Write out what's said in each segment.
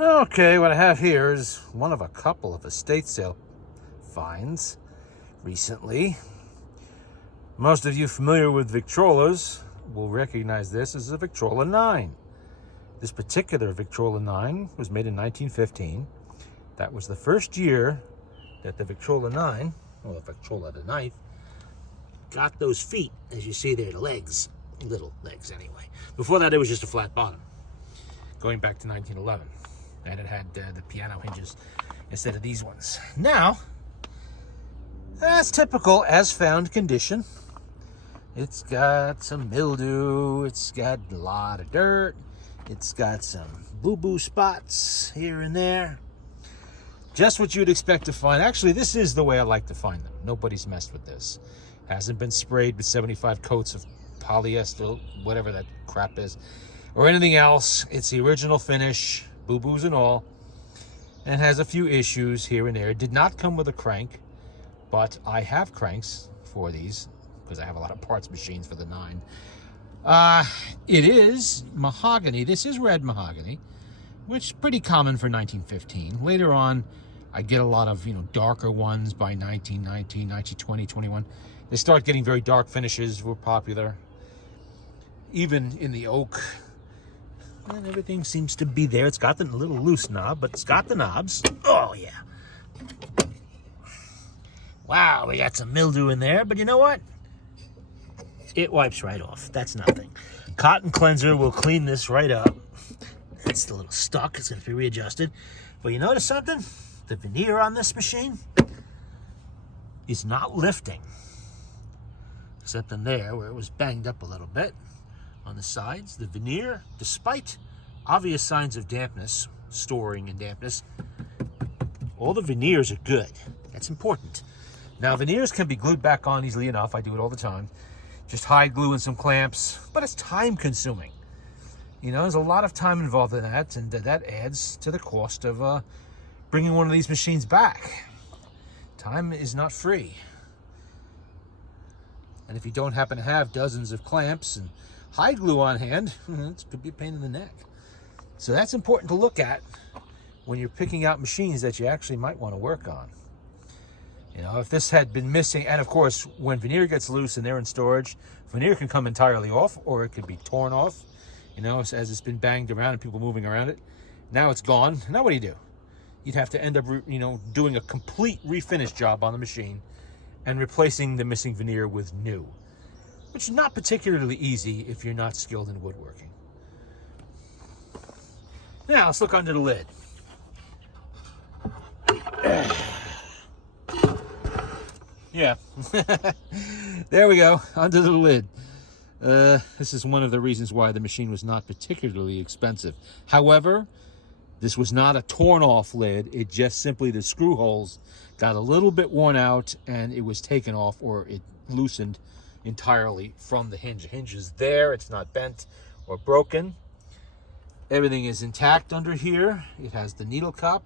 Okay, what I have here is one of a couple of estate sale finds recently. Most of you familiar with Victrolas will recognize this as a Victrola VI. This particular Victrola VI was made in 1915. That was the first year that the Victrola IX, well, the Victrola the ninth, got those feet, as you see there, the legs, little legs anyway. Before that, it was just a flat bottom, going back to 1911. And it had the piano hinges instead of these ones. Now, as typical as found condition, it's got some mildew, it's got a lot of dirt, it's got some boo-boo spots here and there. Just what you'd expect to find. Actually, this is the way I like to find them. Nobody's messed with this. Hasn't been sprayed with 75 coats of polyester, whatever that crap is, or anything else. It's the original finish, boo-boos and all, and has a few issues here and there. It did not come with a crank, but I have cranks for these because I have a lot of parts machines for the 9. It is mahogany. This is red mahogany, which is pretty common for 1915. Later on, I get a lot of, darker ones by 1919, 1920, 21. They start getting very dark finishes, were popular. Even in the oak. And everything seems to be there. It's got the little loose knob, but it's got the knobs. Oh, yeah. Wow, we got some mildew in there, but you know what? It wipes right off. That's nothing. Cotton cleanser will clean this right up. It's a little stuck. It's going to be readjusted. But you notice something? The veneer on this machine is not lifting. Except in there where it was banged up a little bit. On the sides, the veneer, despite obvious signs of dampness, storing and dampness, all the veneers are good. That's important. Now, veneers can be glued back on easily enough. I do it all the time. Just hide glue and some clamps, but it's time consuming. There's a lot of time involved in that, and that adds to the cost of bringing one of these machines back. Time is not free. And if you don't happen to have dozens of clamps and hide glue on hand, it could be a pain in the neck. So that's important to look at when you're picking out machines that you actually might want to work on. If this had been missing, and of course, when veneer gets loose and they're in storage, veneer can come entirely off, or it could be torn off, as it's been banged around and people moving around it. Now it's gone. Now what do? You'd have to end up, doing a complete refinish job on the machine and replacing the missing veneer with new, which is not particularly easy if you're not skilled in woodworking. Now, let's look under the lid. Yeah, there we go, under the lid. This is one of the reasons why the machine was not particularly expensive. However, this was not a torn off lid. It just simply, the screw holes got a little bit worn out and it was taken off, or it loosened entirely from the hinge. The hinge is there, it's not bent or broken. Everything is intact under here. It has the needle cup.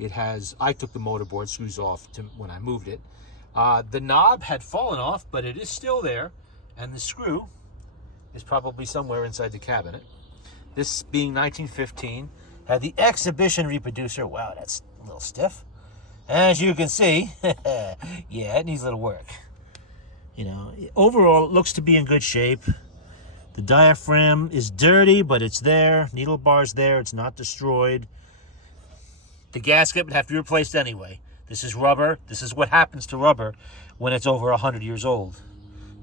I took the motorboard screws off when I moved it. The knob had fallen off, but it is still there, and the screw is probably somewhere inside the cabinet. This being 1915, had the exhibition reproducer. Wow, that's a little stiff. As you can see, yeah, it needs a little work. Overall, it looks to be in good shape. The diaphragm is dirty, but it's there. Needle bar's there. It's not destroyed. The gasket would have to be replaced anyway. This is rubber. This is what happens to rubber when it's over 100 years old.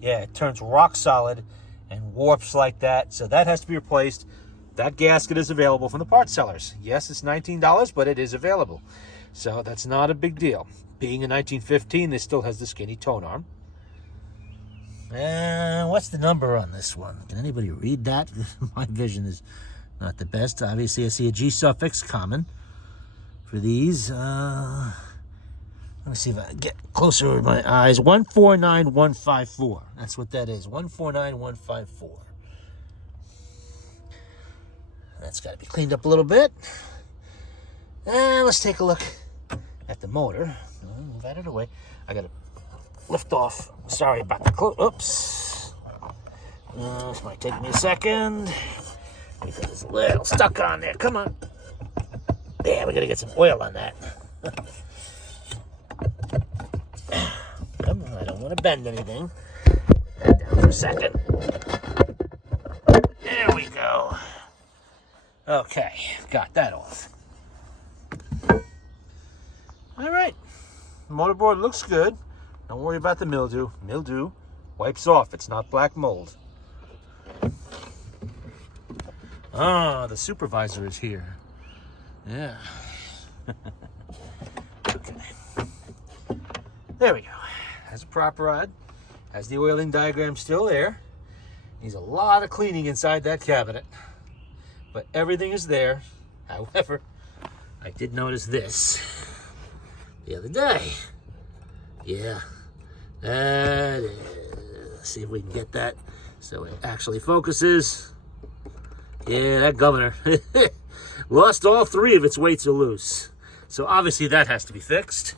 Yeah, it turns rock solid and warps like that. So that has to be replaced. That gasket is available from the parts sellers. Yes, it's $19, but it is available. So that's not a big deal. Being in 1915, this still has the skinny tone arm. And what's the number on this one? Can anybody read that? My vision is not the best. Obviously, I see a G suffix, common, for these. Let me see if I can get closer with my eyes. 149154. That's what that is. 149154. That's got to be cleaned up a little bit. And let's take a look at the motor. Move out of the way. I got to lift off. Sorry about the close. Oops. This might take me a second because it's a little stuck on there. Come on. Yeah, we gotta get some oil on that. Come on, I don't want to bend anything. Put that down for a second. There we go. Okay, got that off. All right, motorboard looks good. Don't worry about the mildew. Mildew wipes off. It's not black mold. Ah, the supervisor is here. Yeah. Okay. There we go. Has a prop rod. Has the oiling diagram still there. Needs a lot of cleaning inside that cabinet. But everything is there. However, I did notice this the other day. Yeah. That is. Let's see if we can get that so it actually focuses. Yeah, that governor lost all 3 of its weights are loose. So obviously that has to be fixed.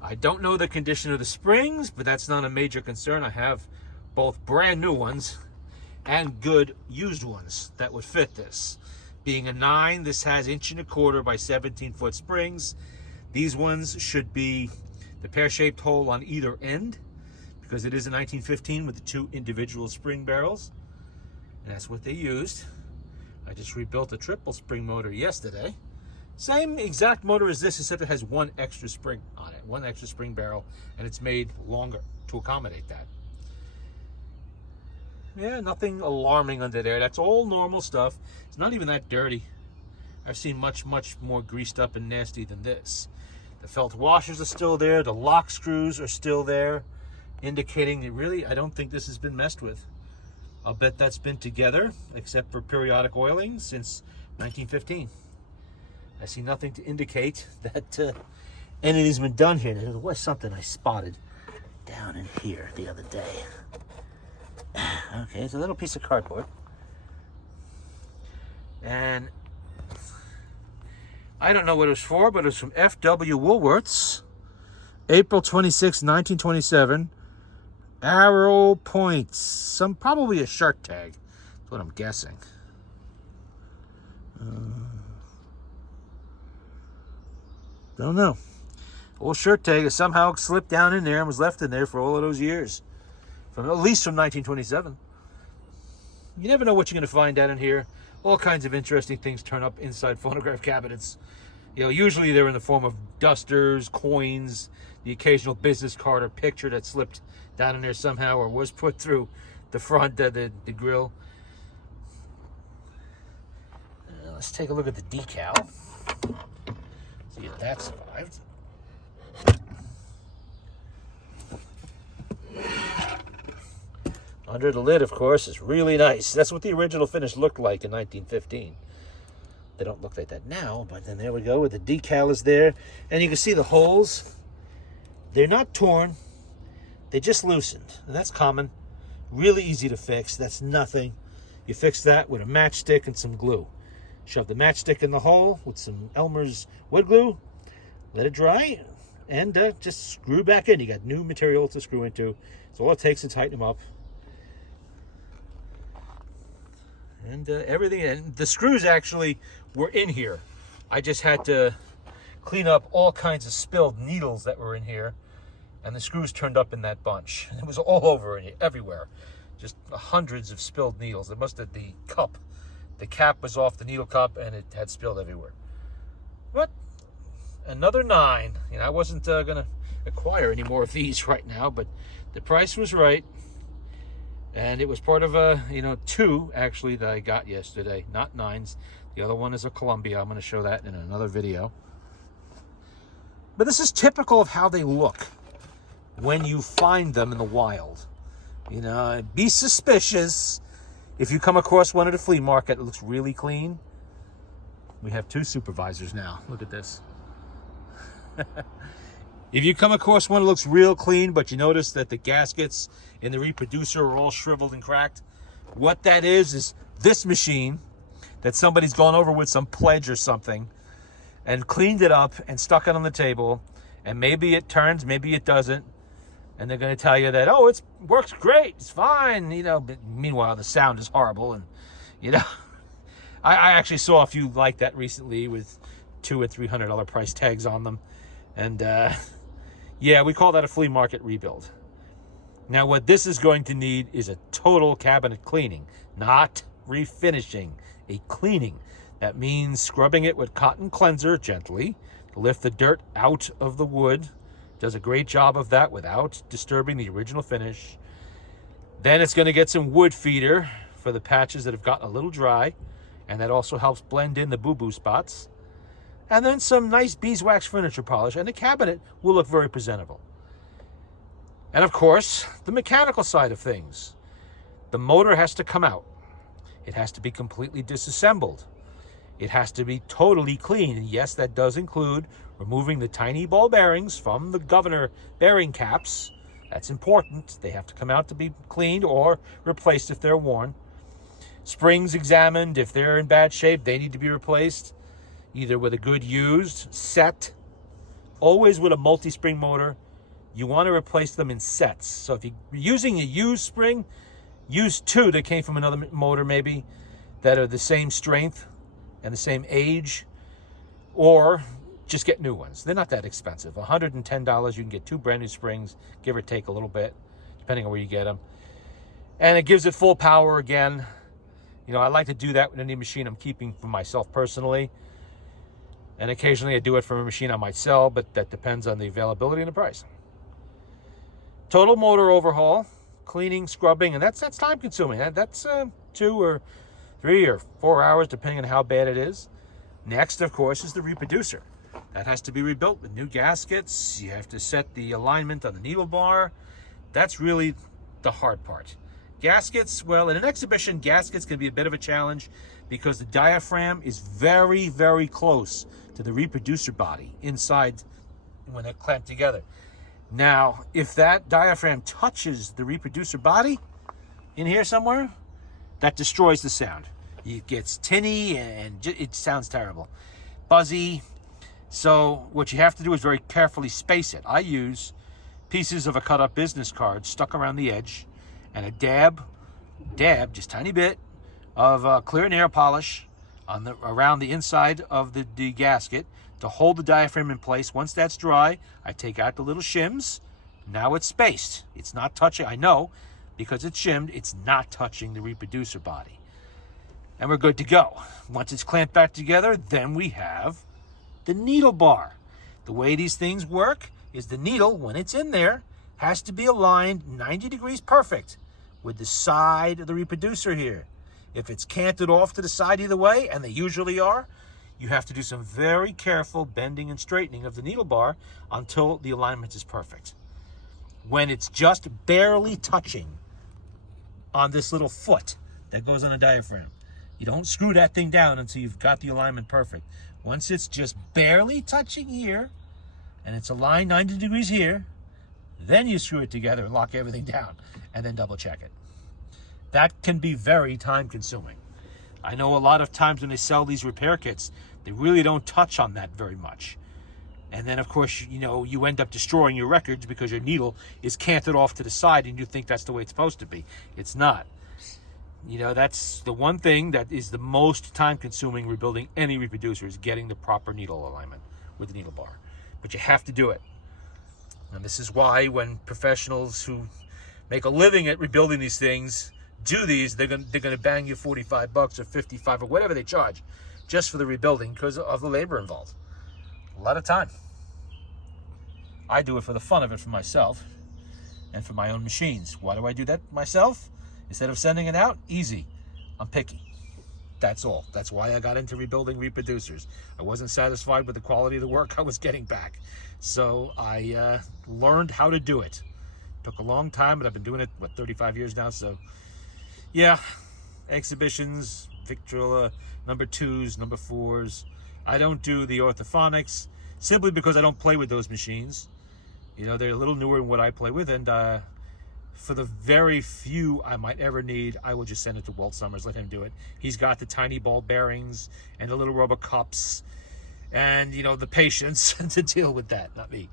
I don't know the condition of the springs, but that's not a major concern. I have both brand new ones and good used ones that would fit this. Being a 9, this has 1¼ inch by 17-foot springs. These ones should be the pear-shaped hole on either end because it is a 1915 with the 2 individual spring barrels. And that's what they used. I just rebuilt a triple spring motor yesterday. Same exact motor as this, except it has 1 extra spring on it, 1 extra spring barrel, and it's made longer to accommodate that. Yeah, nothing alarming under there. That's all normal stuff. It's not even that dirty. I've seen much, much more greased up and nasty than this. The felt washers are still there. The lock screws are still there, indicating that really, I don't think this has been messed with. I'll bet that's been together, except for periodic oiling, since 1915. I see nothing to indicate that anything's been done here. There was something I spotted down in here the other day. Okay, it's a little piece of cardboard. And I don't know what it was for, but it was from F.W. Woolworths, April 26, 1927. Arrow points. Probably a shark tag. That's what I'm guessing. Don't know. Old shirt tag has somehow slipped down in there and was left in there for all of those years. At least from 1927. You never know what you're going to find down in here. All kinds of interesting things turn up inside phonograph cabinets. You know, usually they're in the form of dusters, coins, the occasional business card or picture that slipped down in there somehow or was put through the front of the grill. Let's take a look at the decal. See if that survived. Under the lid, of course, is really nice. That's what the original finish looked like in 1915. They don't look like that now, but then there we go, with the decal is there. And you can see the holes. They're not torn. They just loosened. And that's common. Really easy to fix. That's nothing. You fix that with a matchstick and some glue. Shove the matchstick in the hole with some Elmer's wood glue. Let it dry. And just screw back in. You got new material to screw into. So all it takes to tighten them up. And everything, and the screws actually were in here. I just had to clean up all kinds of spilled needles that were in here, and the screws turned up in that bunch. It was all over in here, everywhere. Just hundreds of spilled needles. It must have the cap was off the needle cup, and it had spilled everywhere. But another 9. You know, I wasn't gonna acquire any more of these right now, but the price was right. And it was part of 2 actually that I got yesterday, not 9s. The other one is a Columbia. I'm going to show that in another video. But this is typical of how they look when you find them in the wild. You know, be suspicious if you come across one at a flea market. It looks really clean. We have 2 supervisors now. Look at this. If you come across one that looks real clean, but you notice that the gaskets in the reproducer are all shriveled and cracked, what that is this machine that somebody's gone over with some pledge or something and cleaned it up and stuck it on the table, and maybe it turns, maybe it doesn't, and they're going to tell you that, oh, it works great, it's fine, you know, but meanwhile the sound is horrible. And you know, I actually saw a few like that recently with $200 and $300 price tags on them. And yeah, we call that a flea market rebuild. Now what this is going to need is a total cabinet cleaning, not refinishing, a cleaning. That means scrubbing it with cotton cleanser gently to lift the dirt out of the wood. Does a great job of that without disturbing the original finish. Then it's going to get some wood feeder for the patches that have gotten a little dry, and that also helps blend in the boo-boo spots. And then some nice beeswax furniture polish, and the cabinet will look very presentable. And of course, the mechanical side of things. The motor has to come out. It has to be completely disassembled. It has to be totally clean. And yes, that does include removing the tiny ball bearings from the governor bearing caps. That's important. They have to come out to be cleaned or replaced if they're worn. Springs examined. If they're in bad shape, they need to be replaced, either with a good used set. Always with a multi-spring motor, you want to replace them in sets. So if you're using a used spring, use two that came from another motor maybe, that are the same strength and the same age, or just get new ones. They're not that expensive. $110, you can get two brand new springs, give or take a little bit, depending on where you get them. And it gives it full power again. You know, I like to do that with any machine I'm keeping for myself personally. And occasionally I do it from a machine I might sell, but that depends on the availability and the price. Total motor overhaul, cleaning, scrubbing, and that's time consuming. That's 2 or 3 or 4 hours, depending on how bad it is. Next, of course, is the reproducer. That has to be rebuilt with new gaskets. You have to set the alignment on the needle bar. That's really the hard part. Gaskets, well, in an exhibition, gaskets can be a bit of a challenge because the diaphragm is very, very close to the reproducer body inside when they're clamped together. Now, if that diaphragm touches the reproducer body in here somewhere, that destroys the sound. It gets tinny and it sounds terrible. Buzzy. So what you have to do is very carefully space it. I use pieces of a cut-up business card stuck around the edge and a dab, just tiny bit, of clear nail polish around the inside of the gasket to hold the diaphragm in place. Once that's dry, I take out the little shims. Now it's spaced. It's not touching, I know, because it's shimmed, it's not touching the reproducer body. And we're good to go. Once it's clamped back together, then we have the needle bar. The way these things work is the needle, when it's in there, has to be aligned 90 degrees perfect with the side of the reproducer here. If it's canted off to the side either way, and they usually are, you have to do some very careful bending and straightening of the needle bar until the alignment is perfect. When it's just barely touching on this little foot that goes on a diaphragm, you don't screw that thing down until you've got the alignment perfect. Once it's just barely touching here, and it's aligned 90 degrees here, then you screw it together and lock everything down, and then double check it. That can be very time consuming. I know a lot of times when they sell these repair kits, they really don't touch on that very much. And then of course, you know, you end up destroying your records because your needle is canted off to the side and you think that's the way it's supposed to be. It's not. You know, that's the one thing that is the most time consuming rebuilding any reproducer, is getting the proper needle alignment with the needle bar. But you have to do it. And this is why when professionals who make a living at rebuilding these things do these, they're gonna bang you $45 or $55 or whatever they charge just for the rebuilding because of the labor involved. A lot of time. I do it for the fun of it for myself and for my own machines. Why do I do that myself? Instead of sending it out, easy. I'm picky. That's all. That's why I got into rebuilding reproducers. I wasn't satisfied with the quality of the work I was getting back. So I learned how to do it. Took a long time, but I've been doing it, 35 years now. So yeah, exhibitions, Victrola number 2s, number 4s. I don't do the orthophonics simply because I don't play with those machines. You know, they're a little newer than what I play with, and for the very few I might ever need, I will just send it to Walt Summers, let him do it. He's got the tiny ball bearings and the little rubber cups and, you know, the patience to deal with that, not me.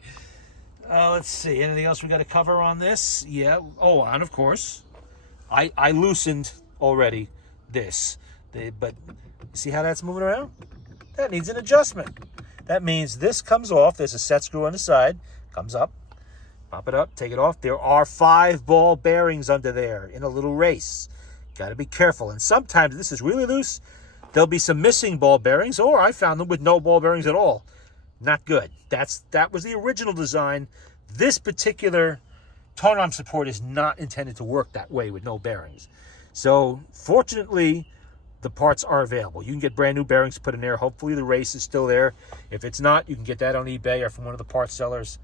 Let's see, anything else we got to cover on this? Yeah, oh, and of course, I loosened already this. But see how that's moving around? that needs an adjustment. That means this comes off. There's a set screw on the side. Comes up. Pop it up. Take it off. There are 5 ball bearings under there in a little race. Got to be careful. And sometimes this is really loose. There'll be some missing ball bearings, or I found them with no ball bearings at all. Not good. That was the original design. This particular tone arm support is not intended to work that way with no bearings. So fortunately, the parts are available. You can get brand new bearings put in there. Hopefully the race is still there. If it's not, you can get that on eBay or from one of the parts sellers.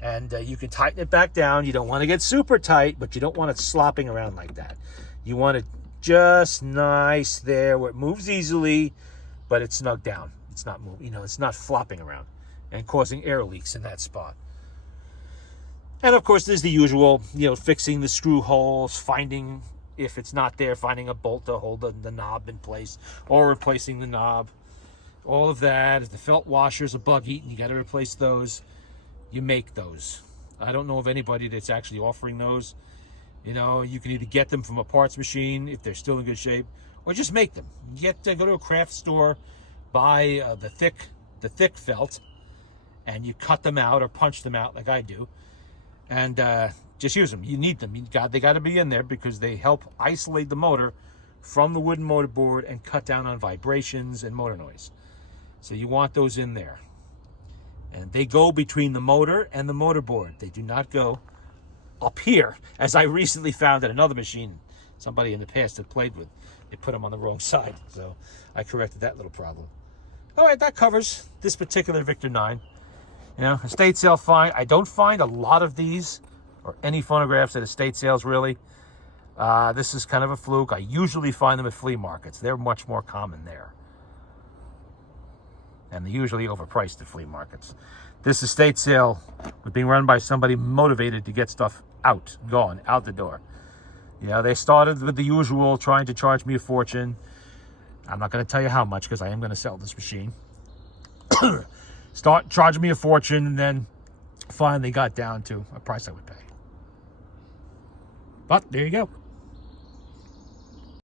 And you can tighten it back down. You don't want to get super tight, but you don't want it slopping around like that. You want it just nice there where it moves easily, but it's snug down. It's not moving, it's not flopping around and causing air leaks in that spot. And of course, there's the usual, fixing the screw holes, finding, if it's not there, finding a bolt to hold the knob in place or replacing the knob. All of that. If the felt washers are bug eaten, you got to replace those. You make those. I don't know of anybody that's actually offering those. You can either get them from a parts machine if they're still in good shape, or just make them. Go to a craft store, buy the thick felt, and you cut them out or punch them out like I do, and just use them. You need them. They got to be in there because they help isolate the motor from the wooden motor board and cut down on vibrations and motor noise. So you want those in there. And they go between the motor and the motor board. They do not go up here, as I recently found at another machine somebody in the past had played with. They put them on the wrong side, so I corrected that little problem. All right, that covers this particular Victor-IX. Estate sale find. I don't find a lot of these or any phonographs at estate sales, really. This is kind of a fluke. I usually find them at flea markets. They're much more common there. And they're usually overpriced at flea markets. This estate sale was being run by somebody motivated to get stuff out the door. They started with the usual, trying to charge me a fortune. I'm not going to tell you how much because I am going to sell this machine. Start charging me a fortune, and then finally got down to a price I would pay. But there you go.